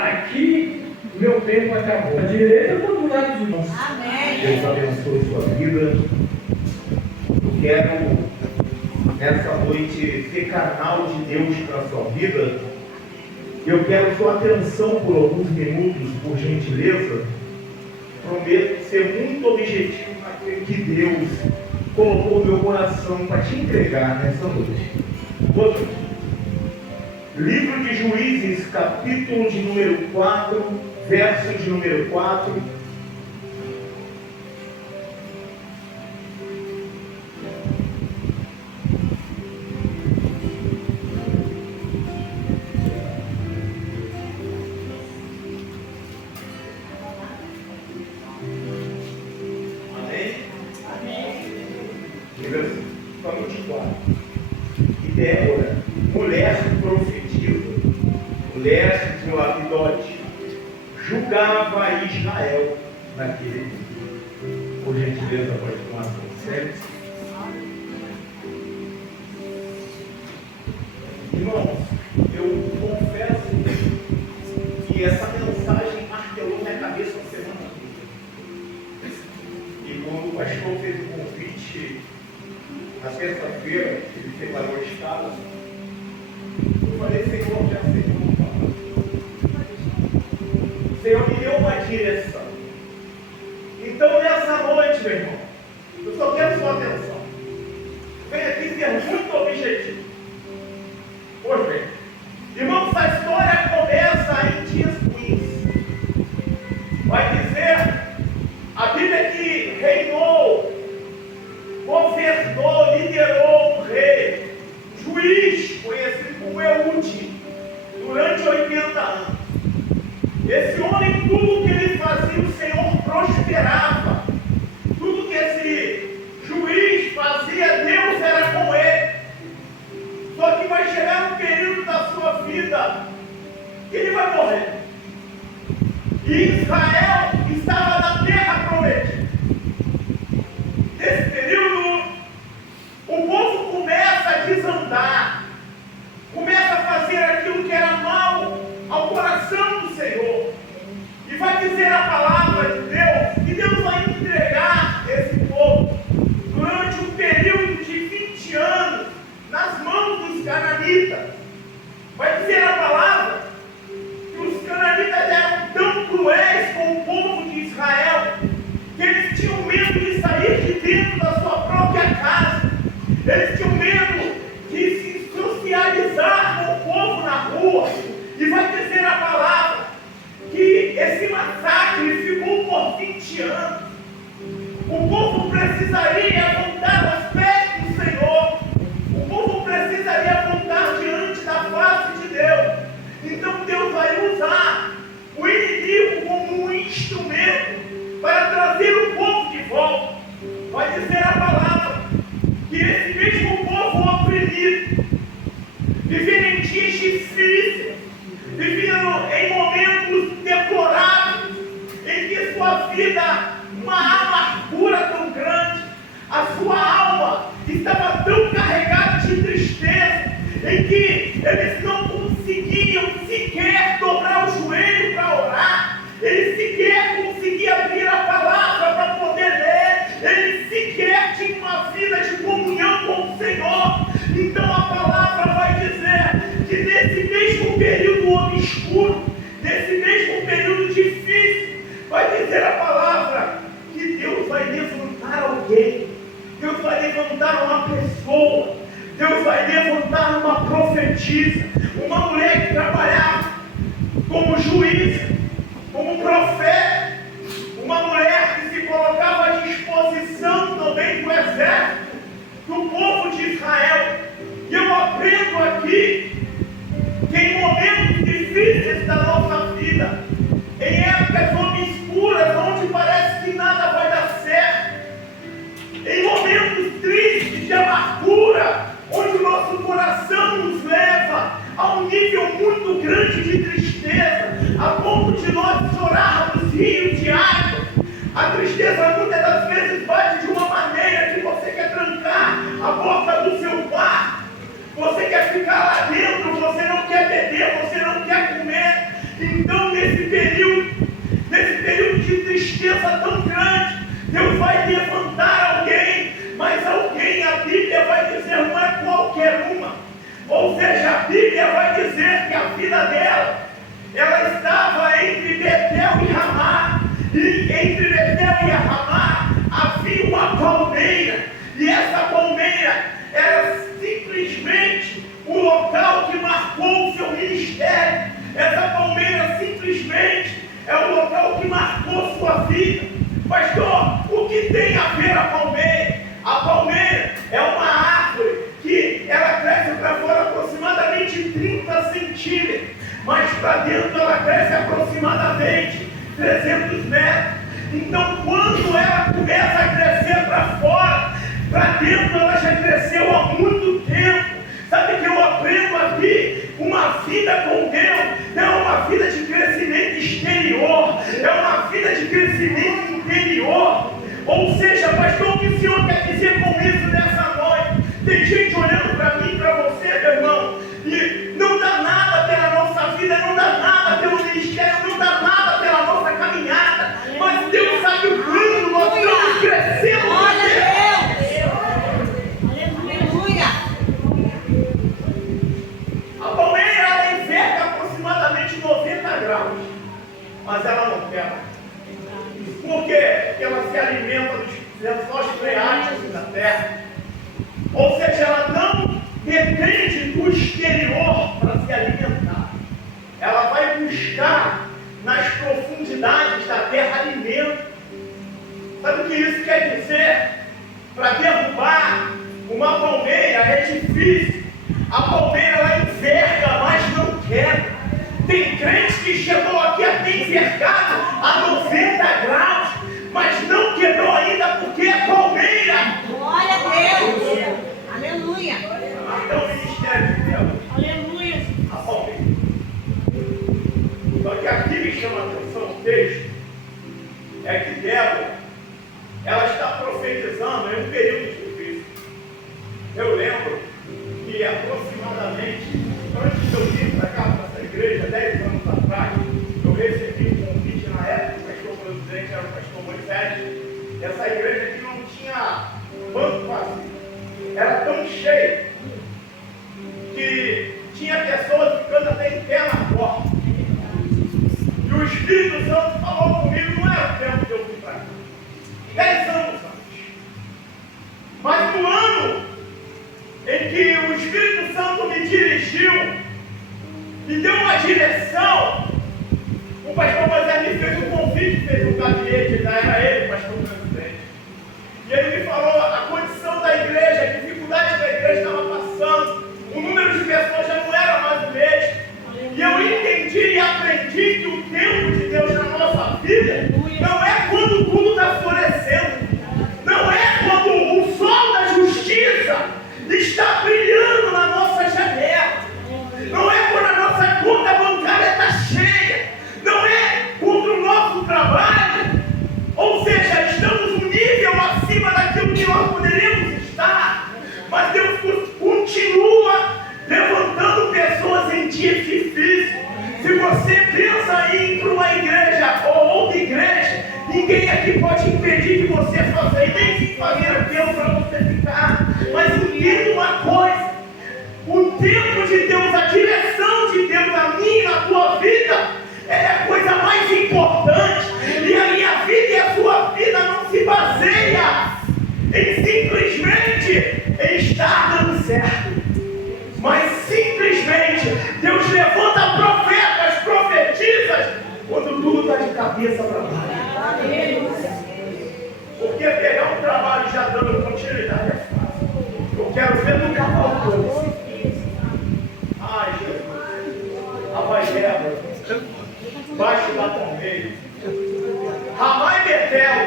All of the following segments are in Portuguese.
Aqui, meu tempo acabou. A direita, eu estou do lado dos irmãos. Amém. Deus abençoe sua vida. Eu quero, nessa noite, ser canal de Deus para a sua vida. Eu quero sua atenção por alguns minutos, por gentileza. Prometo ser muito objetivo naquilo que Deus colocou no meu coração para te entregar nessa noite. Outro. Livro de Juízes, capítulo de número 4, verso de número 4. Amém? Amém. Verso 24. E Débora, mulher profetiva, mulher de Lapidote, julgava Israel naquele dia. Por gentileza, pode tomar consciência. Irmãos, eu confesso que essa mensagem martelou minha cabeça uma semana toda. E quando o pastor fez o convite, na sexta-feira, ele separou a escala, eu falei, Senhor, já sei como falar. Senhor, me deu uma direção. Então, nessa noite, meu irmão, eu só quero sua atenção. Venha aqui ser muito objetivo. Pois bem, irmãos, a história começa em dias ruins. Vai dizer, a Bíblia que reinou, governou, liderou um rei, juiz, conhecido como Eude, durante 80 anos. Esse homem, tudo que ele fazia, o Senhor prosperava. Tudo que esse juiz fazia, Deus era com ele. Só que vai chegar um período da sua vida que ele vai morrer. E Israel estava na terra prometida. Nesse período, o povo começa a desandar, começa a fazer aquilo que era mal ao coração do Senhor. E vai dizer a palavra de Deus, que Deus vai entregar esse povo durante um período de 20 anos nas mãos dos cananitas. Vai dizer a palavra que os cananitas eram tão cruéis com o povo de Israel que eles tinham medo de sair de dentro da sua própria casa. Eles tinham medo de se socializar com o povo na rua. E vai dizer a palavra que esse massacre ficou por 20 anos. O povo precisaria voltar aos pés do Senhor. O povo precisaria voltar diante da face de Deus. Então Deus vai usar o inimigo como um instrumento para trazer o povo de volta. Vai dizer a palavra que esse mesmo povo oprimido vivia em dias difíceis, vivia em momentos deploráveis, em que sua vida, uma amargura tão grande, a sua alma estava tão carregada de tristeza, em que eles não conseguiam sequer dobrar o joelho para orar, eles sequer conseguiam abrir a palavra para poder ler, eles sequer tinham uma vida de comunhão com o Senhor. Então a palavra vai dizer que nesse mesmo período obscuro, nesse mesmo período difícil, vai dizer a palavra que Deus vai levantar alguém, Deus vai levantar uma pessoa, Deus vai levantar uma profetisa, uma mulher que trabalhava como juíza, como profeta, uma mulher que se colocava à disposição também do exército, do povo de Israel. E eu aprendo aqui que em momentos difíceis da nossa vida, em épocas obscuras, onde parece que nada vai dar certo, em momentos tristes de amargura, onde o nosso coração nos leva a um nível muito grande de tristeza, a ponto de nós chorarmos rios de água. A tristeza muitas das vezes bate de uma maneira que você quer trancar a porta do seu quarto, você quer ficar lá dentro, você não quer beber, você não quer comer. Então Deus vai levantar alguém, mas alguém, a Bíblia vai dizer, não é qualquer uma. Ou seja, a Bíblia vai dizer que a vida dela, ela estava entre Betel e Ramá, e entre Betel e Ramá havia uma palmeira, e essa palmeira era simplesmente o local que marcou o seu ministério. Essa palmeira simplesmente é o local que marcou sua vida. Pastor, o que tem a ver a palmeira? A palmeira é uma árvore que ela cresce para fora aproximadamente 30 centímetros, mas para dentro ela cresce aproximadamente 300 metros. Então, quando ela começa a crescer para fora, para dentro ela já cresceu há muito tempo. Sabe o que eu aprendo aqui? Uma vida com Deus é uma vida de crescimento exterior, é uma vida de crescimento interior. Ou seja, pastor, o que o Senhor quer dizer com isso nessa noite? Tem gente olhando para mim, para você, meu irmão, e não dá nada pela nossa vida, não dá nada pelo ministério, não dá nada pela nossa caminhada, mas Deus sabe o quanto nós estamos crescendo. A palmeira, ela enverga aproximadamente 90 graus, mas ela não quebra. Por quê? Porque ela se alimenta dos lençóis freáticos da terra. Ou seja, ela não depende do exterior para se alimentar. Ela vai buscar nas profundidades da terra alimento. Sabe o que isso quer dizer? Para derrubar uma palmeira é difícil. A palmeira ela enverga, mas não quebra. Tem crente que chegou aqui até envergado a 90 graus, mas não quebrou ainda porque é palmeira. Glória a Deus. Aleluia. Então o ministério de Deus. Aleluia. A palmeira. Só que aqui me chama a atenção o texto, é que Débora, ela está profetizando em um período difícil. Eu lembro que aproximadamente, antes de eu vir para cá, para essa igreja, 10 anos atrás, eu recebi um convite na época, o pastor presidente era o pastor Moisés. Essa igreja aqui não tinha banco vazio, era tão cheio que tinha pessoas ficando até em pé na porta. E o Espírito Santo falou comigo, não era o tempo de eu vir para cá. 10 anos antes. Mas no ano em que o Espírito Santo me dirigiu, me deu uma direção, o pastor Moisés me fez um convite, fez um gabinete, ainda era ele, o pastor presidente. E ele me falou a condição da igreja, a dificuldade que a igreja estava passando, o número de pessoas já não era mais o mesmo. E eu entendi e aprendi que o tempo de Deus na nossa vida não é quando tudo está florescendo, não é quando o sol da justiça está brilhando na nossa janela, não é quando a nossa conta bancária está cheia, não é quando o nosso trabalho, ou seja, estamos um nível acima daquilo que nós poderíamos estar, mas Deus continua levantando pessoas em dias difíceis. Se você pensa em ir para uma igreja ou outra igreja, ninguém aqui pode impedir de você fazer, e nem fazer aquilo para você ficar. Mas entenda uma coisa: o tempo de Deus, a direção de Deus na minha e na tua vida é a coisa mais importante. E a minha vida e a sua vida não se baseia em simplesmente estar dando certo, mas simplesmente Deus levanta profetas, profetizas, quando tudo está de cabeça para baixo. Porque pegar um trabalho já dando continuidade é fácil. Eu quero ver no cavalo todo. Ai, Jesus. A voz dela, baixo da palmeira. Ramá e Betel.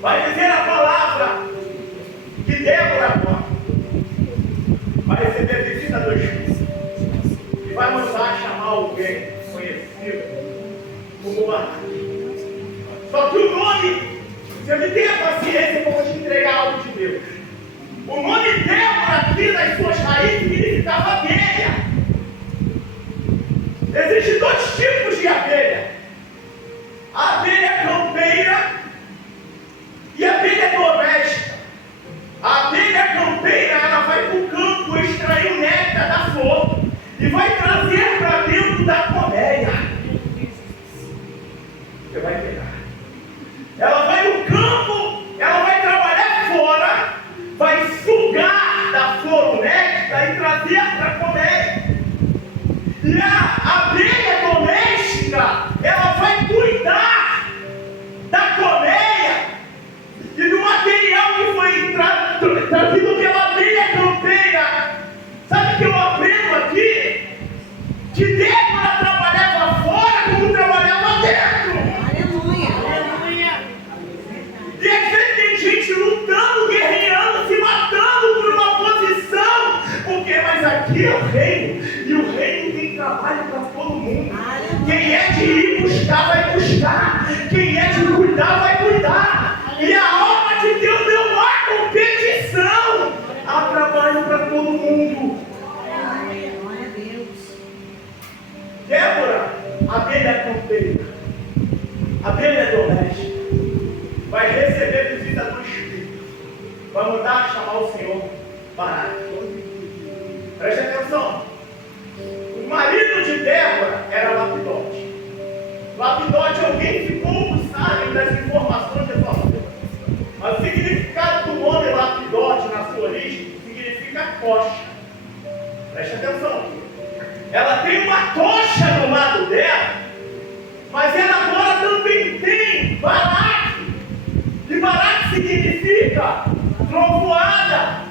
Vai dizer a palavra que Débora agora vai receber visita do Espírito e vai mandar chamar alguém conhecido como Manaim. Só que o nome, você me tenha paciência, eu vou te entregar algo de Deus. O nome Débora aqui nas suas raízes significava abelha. Existem dois tipos de abelha: a abelha campeira Quem é de ir buscar, vai buscar. Quem é de cuidar, vai cuidar. E a alma de Deus não há competição. Há trabalho para todo mundo. Glória a Deus. Débora, abelha é campeira, abelha é doméstica, vai receber visita do Espírito, vai mandar chamar o Senhor Baraque. Preste atenção. O marido de Débora era Lapidote. Lapidote, alguém ficou sabe das informações de sua vida. Mas o significado do nome Lapidote na sua origem significa tocha. Preste atenção aqui. Ela tem uma tocha do lado dela, mas ela agora também tem Baraque. E Baraque significa trovoada,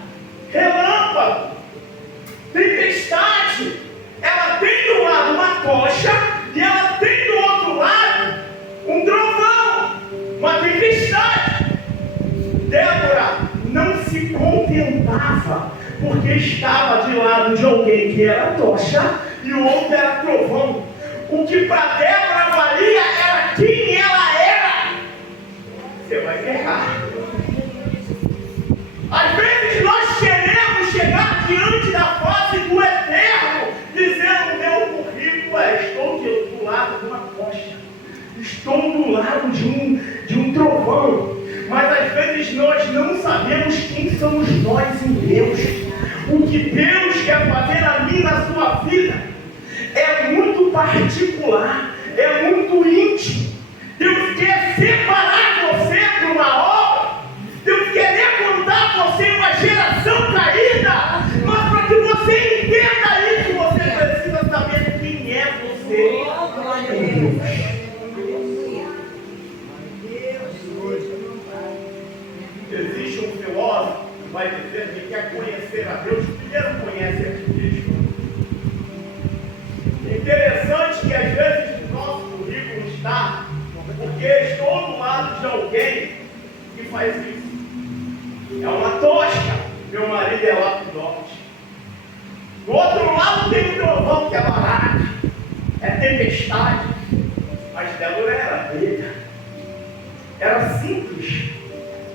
relâmpago, tempestade. Ela tem do lado uma tocha e ela tem do outro lado um trovão, uma tempestade. Débora não se contentava porque estava de lado de alguém que era tocha e o outro era trovão. O que para Débora valia era quem ela era. Você vai errar. Às vezes nós queremos chegar diante da face do Eterno, dizendo: meu currículo estou do lado de uma tocha, estou do lado de um trovão. Mas às vezes nós não sabemos quem somos nós em Deus. O que Deus quer fazer na minha e na sua vida é muito particular, é muito íntimo. Deus quer separar você para uma obra. Deus quer levantar você uma geração caída. Mas para que você entenda isso, você precisa saber quem é você. Glória a Deus. Existe um filósofo que vai dizer que quer conhecer a Deus, primeiro conhece a ti mesmo. Interessante que às vezes o nosso currículo está, porque estou do lado de alguém que faz isso. É uma tosca, meu marido é Lapidote. Do outro lado tem um trovão que é Baraque, é tempestade. Mas Débora era abelha, era simples,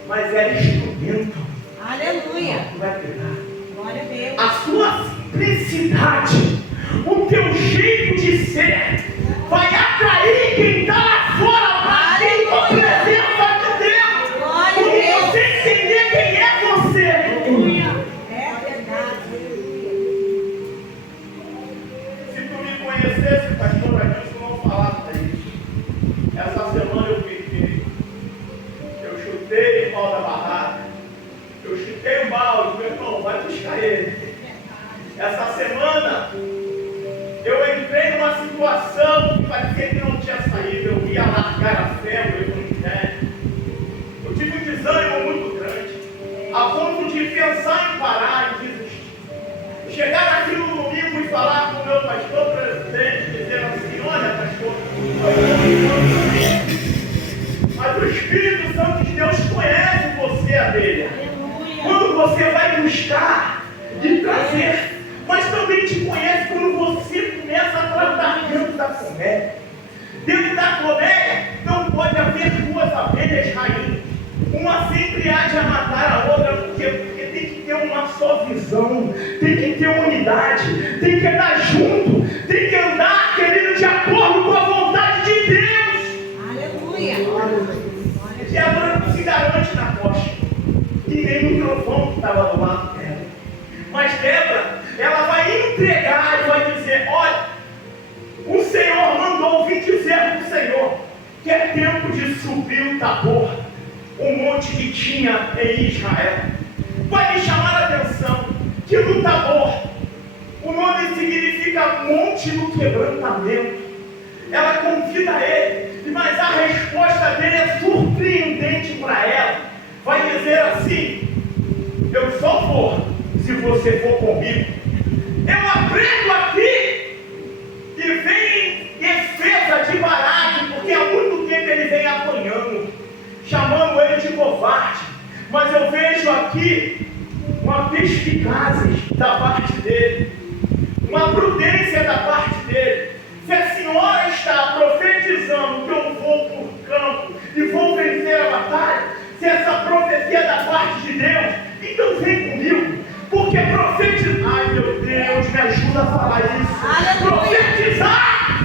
mas era instrumento. Aleluia. Tu vai pegar. Glória a Deus. A sua simplicidade, o teu jeito de ser, vai atrair quem está lá fora para quem a presença de Deus. Glória a Porque Deus. você entender quem é você. É verdade. Se tu me conhecesse, pastor Adilson, não falava isso. Essa semana eu peguei, eu chutei o pau da barraca, eu chutei o balde, meu irmão, vai buscar ele. Essa semana eu entrei numa situação que parecia que não tinha saído. Eu ia largar a fé, eu não entendo. Eu tive um desânimo muito grande, a ponto de pensar em parar e desistir. Chegar aqui no domingo e falar com o meu pastor presidente, dizer assim: olha, pastor, mas o Espírito Santo de Deus conhece você, abelha. Quando você vai buscar e trazer, mas também te conhece quando você começa a tratar dentro da colmeia. Dentro da colmeia não pode haver duas abelhas rainhas. Uma sempre há de matar a outra, porque tem que ter uma só visão, tem que ter unidade, tem que andar junto, tem que andar, querido, de acordo com a vontade de Deus. Aleluia. Débora não se garante na costa, e nem no trovão que estava do lado dela. Mas Débora, ela vai entregar e vai dizer: olha, o Senhor mandou vir dizer para o Senhor que é tempo de subir o Tabor, o monte que tinha em Israel. Vai me chamar a atenção que no Tabor, o nome significa monte do quebrantamento. Ela convida ele, mas a resposta dele é surpreendente para ela. Vai dizer assim: eu só vou se você for comigo. Eu aprendo aqui e vem em defesa de Baraque, porque há muito tempo ele vem apanhando, chamando ele de covarde. Mas eu vejo aqui uma perspicácia da parte dele, uma prudência da parte dele. Se a senhora está falar isso. Aleluia. Profetizar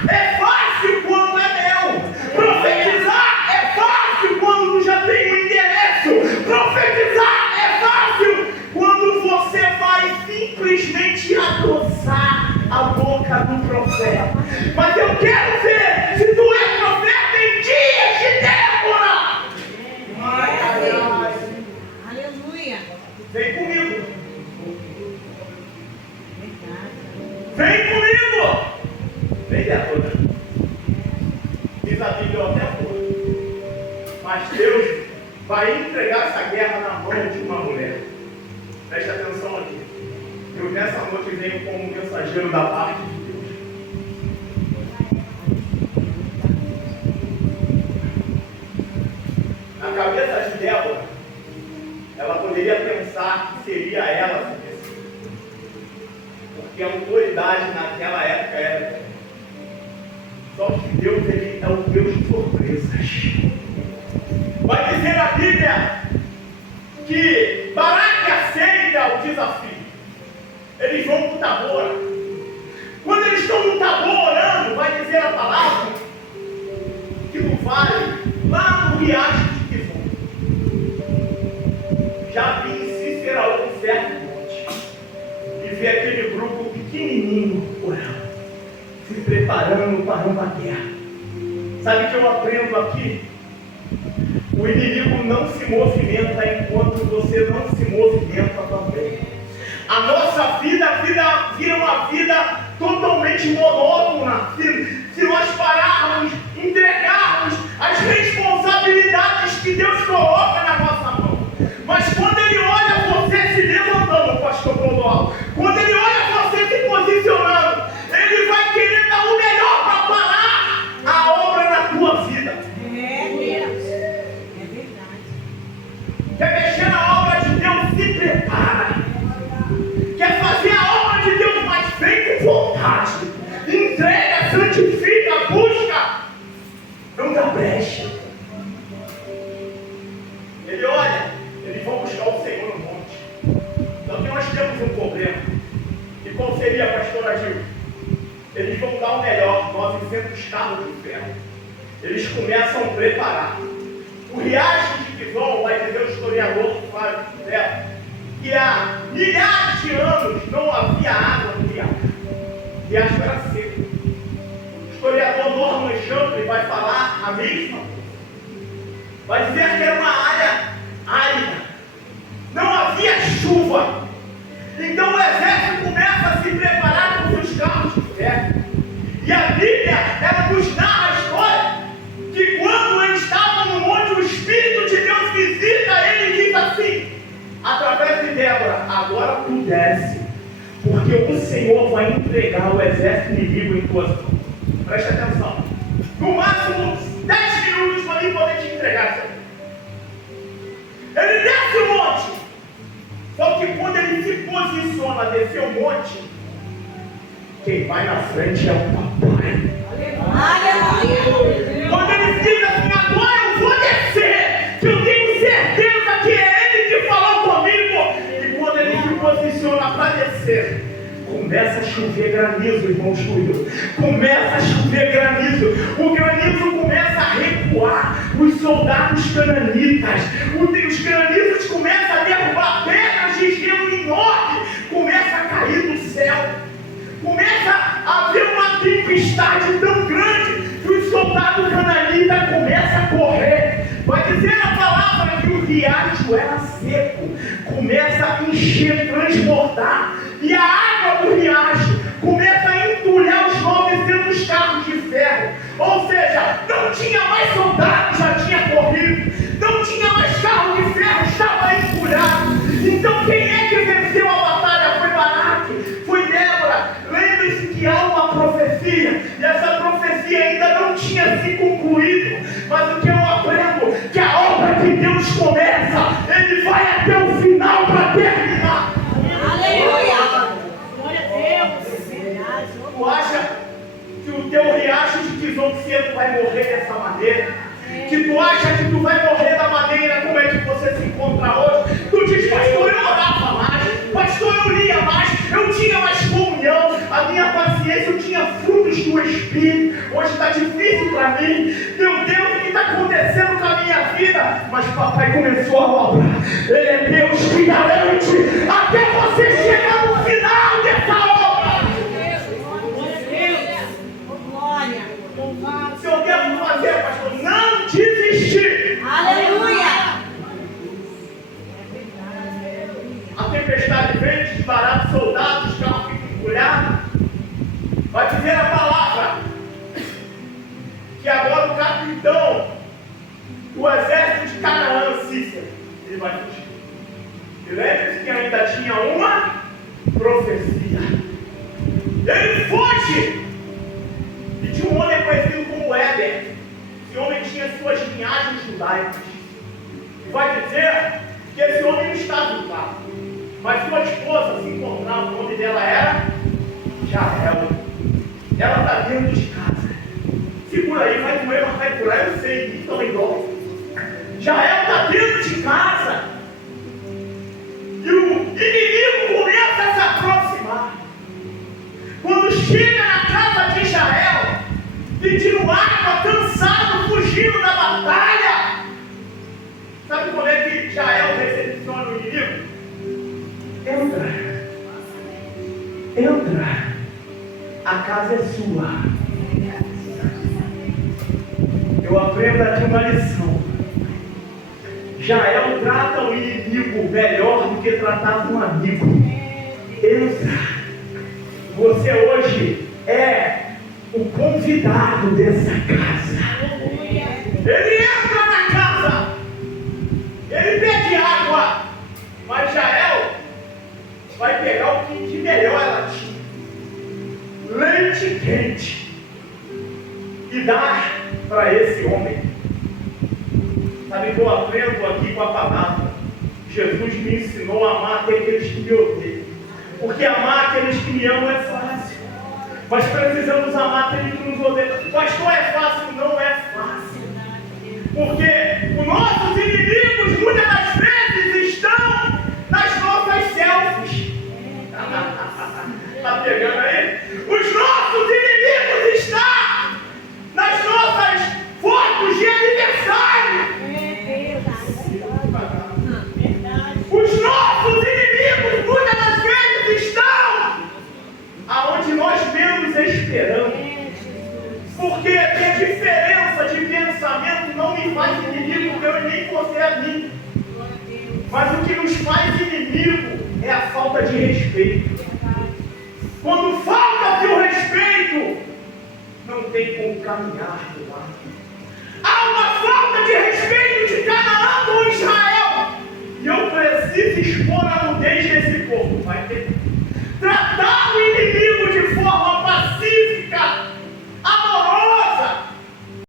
é fácil quando é meu. Profetizar é fácil quando tu já tem um endereço. Profetizar é fácil quando você vai simplesmente adoçar a boca do profeta. Mas eu quero ver se tu é profeta em dias de Débora. Aleluia. Vem comigo. Vem comigo. Vem, Débora. Diz a Bíblia até fora. Mas Deus vai entregar essa guerra na mão de uma mulher. Preste atenção aqui. Eu nessa noite venho como mensageiro da parte de Deus. Na cabeça de Débora, ela poderia pensar que seria ela, porque a autoridade naquela época era. Só que Deus, ele é o Deus de surpresas. Vai dizer a Bíblia que Baraque aceita o desafio. Eles vão para o Tabor. Quando eles estão no Tabor orando, vai dizer a palavra que no vale, lá no riacho de Quizon, já vi em Cícera um certo monte e vi aquele grupo pequenininho orando, se preparando para uma guerra. Sabe o que eu aprendo aqui? O inimigo não se movimenta enquanto você não se movimenta também. A nossa vida vira uma vida totalmente monótona. Se nós pararmos, entregarmos as responsabilidades que Deus coloca na nossa mão. Mas quando Ele olha você se levantando, pastor Clodoaldo, quando Ele olha você se posicionando, Ele vai querer dar o melhor para parar a obra na tua vida. Quer mexer na obra de Deus, se prepara. Quer fazer a obra de Deus, mas vem com vontade. Entrega, santifica, busca. Não dá brecha. Ele olha, eles vão buscar o Senhor no monte. Então nós temos um problema. E qual seria, pastor Agil? Eles vão dar o melhor, 900 carros de ferro. Eles começam a preparar. O riacho de Quizon, vai dizer o historiador Flávio José, que há milhares de anos não havia água no riacho. O riacho era seco. O historiador Norman Champlin vai falar a mesma coisa. Vai dizer que era uma área árida. Não havia chuva. Então o exército começa a se preparar com seus carros de ferro. E a Bíblia, ela nos narra a história que quando eles estavam no monte, o Espírito de Deus visita ele e diz assim, através de Débora, agora tu desce, porque o Senhor vai entregar o exército inimigo em tuas mãos. Preste atenção. No máximo 10 minutos para mim poder te entregar isso aqui. Ele desce o monte. Só que quando ele se posiciona a descer o monte, quem vai na frente é o papai. Aleluia. Quando ele diz assim, agora eu vou descer, que eu tenho certeza que é ele que falou comigo. E quando ele se posiciona para descer, começa a chover granizo, irmãos cuidos. Começa a chover granizo. O granizo começa a recuar. Os soldados cananitas, os granizos começam a derrubar pedras de gelo enorme. Começa a cair do céu. Começa a haver uma tempestade tão grande que os soldados cananitas começam a correr. Vai dizer a palavra que o riacho era seco. Começa a encher, transbordar. E a água do riacho começa a entulhar os 900 carros de ferro. Ou seja, não tinha mais soldados, já tinha corrido. Não tinha mais carro de ferro, estava entulhado. Então quem é que venceu a batalha? Foi Baraque, foi Débora. Lembre-se que há uma profecia. E essa profecia ainda não tinha se concluído. Mas o que eu aprendo? Que a obra que Deus começa, Ele vai até o final para terminar. Aleluia. Glória a Deus. Tu acha que o teu riacho de Quizon cedo vai morrer dessa maneira? Que tu acha que tu vai morrer da maneira como é que você se encontra hoje? Tu diz, pastor, eu orava mais, pastor, eu lia mais, eu tinha mais comunhão. a minha paciência, eu tinha frutos do Espírito. Hoje está difícil para mim. Meu Deus, o que está acontecendo com a minha vida? Mas papai começou a obra. Ele é Deus que garante até você chegar no final dessa obra. Glória. Louvado. Se eu devo fazer, pastor, não desistir. Aleluia. A tempestade vem, disparado, soldados, carro fica embrulhado. Vai dizer a palavra que agora o capitão do exército de Canaã, Cícero, ele vai fugir. E lembre-se que ainda tinha uma profecia. Ele foge. E tinha um homem conhecido como Éder. Esse homem tinha suas linhagens judaicas. E vai dizer que esse homem não estava em casa. Mas sua esposa se encontrava, o nome dela era Jael. Ela está dentro de casa. Segura aí, vai doer, mas vai curar, eu sei, então igual. Jael está dentro de casa. E o inimigo começa a se aproximar. Quando chega na casa de Jael, pedindo água, cansado, fugindo da batalha. Sabe como é que Jael recepciona o inimigo? Entra, a casa é sua. Eu aprendo aqui uma lição. Jael trata o inimigo melhor do que tratava um amigo. Entra. Você hoje é o convidado dessa casa. Ele entra na casa, ele pede água, mas Jael vai pegar o que de melhor ela tinha, leite quente, e dar para esse homem. Sabe o que eu aprendo aqui com a palavra? Jesus me ensinou a amar até aqueles que me odeiam, porque amar aqueles que me amam é fácil, mas precisamos amar aqueles que nos odeiam. Pastor, é fácil? Não é fácil, porque os nossos inimigos muitas das vezes estão nas nossas selfies. Está pegando aí? Os nossos inimigos estão nas nossas fotos de aniversário. Os nossos inimigos muitas das vezes estão aonde nós menos esperamos. Porque a diferença de pensamento não me faz inimigo, porque eu nem você é mim. Mas o que nos faz inimigo é a falta de respeito. Quando falta-se o respeito, não tem como caminhar do lado. Há uma falta de respeito de Canaã com Israel. E eu preciso expor a nudez desse povo. Vai ter